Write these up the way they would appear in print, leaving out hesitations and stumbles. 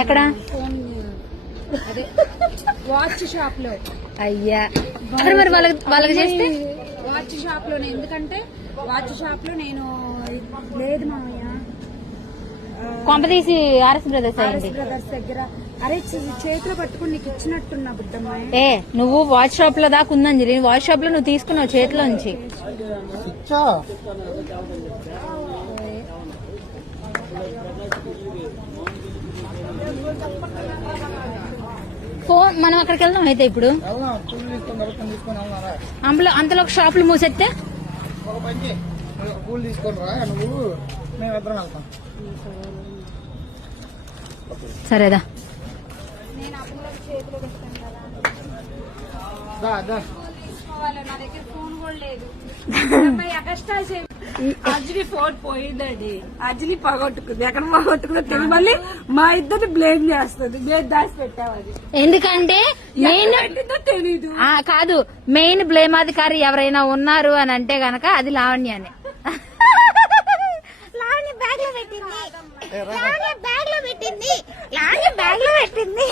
ఎక్కడ? అదే watch shop లో. అయ్యా మరి వాళ్ళకి చేస్తే వాచ్ షాప్ లోనే, ఎందుకంటే వాచ్ షాప్ లో నేను లేదు మామయ్య, కొంప తీసి ఆర్ఎస్ బ్రదర్స్ అయింది. బ్రదర్స్ దగ్గర. అరే చేతిలో పట్టుకుని నీకు ఇచ్చినట్టున్నా బుద్ధమ్మ. ఏ నువ్వు వాచ్ షాప్ లో దాకా ఉందని వాచ్ షాప్ లో నువ్వు తీసుకున్నావు చేతిలో నుంచి. ఫోన్ మనం అక్కడికి వెళ్దాం అయితే ఇప్పుడు. అంతలో ఒక షాపులు మూసేస్తే సరేదా. నేను అప్పుడు చేతిలో పెట్టాను కదా, నా దగ్గర ఫోన్ కూడా లేదు. అంజలి ఫోన్ పోయిందండి, అంజలి పగొట్టుకుంది. ఎక్కడ పగొట్టుకుందో తెలియదు. మళ్ళీ మా ఇద్దరిని బ్లేమ్ చేస్తుంది, మేము దాచి పెట్టామని. ఎందుకంటే మెయిన్ తెలీదు. కాదు, మెయిన్ బ్లేమాధికారి ఎవరైనా ఉన్నారు అని అంటే గనక అది లావణ్యానే. లావణ్య బ్యాగ్ లో పెట్టింది, లావణ్య బ్యాగ్ లో పెట్టింది, లావణ్య బ్యాగ్ లో పెట్టింది.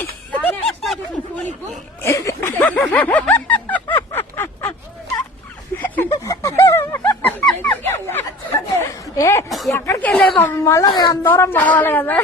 ఏ ఎక్కడికి వెళ్ళే మళ్ళీ మేము అంత దూరం పోవాలి కదా.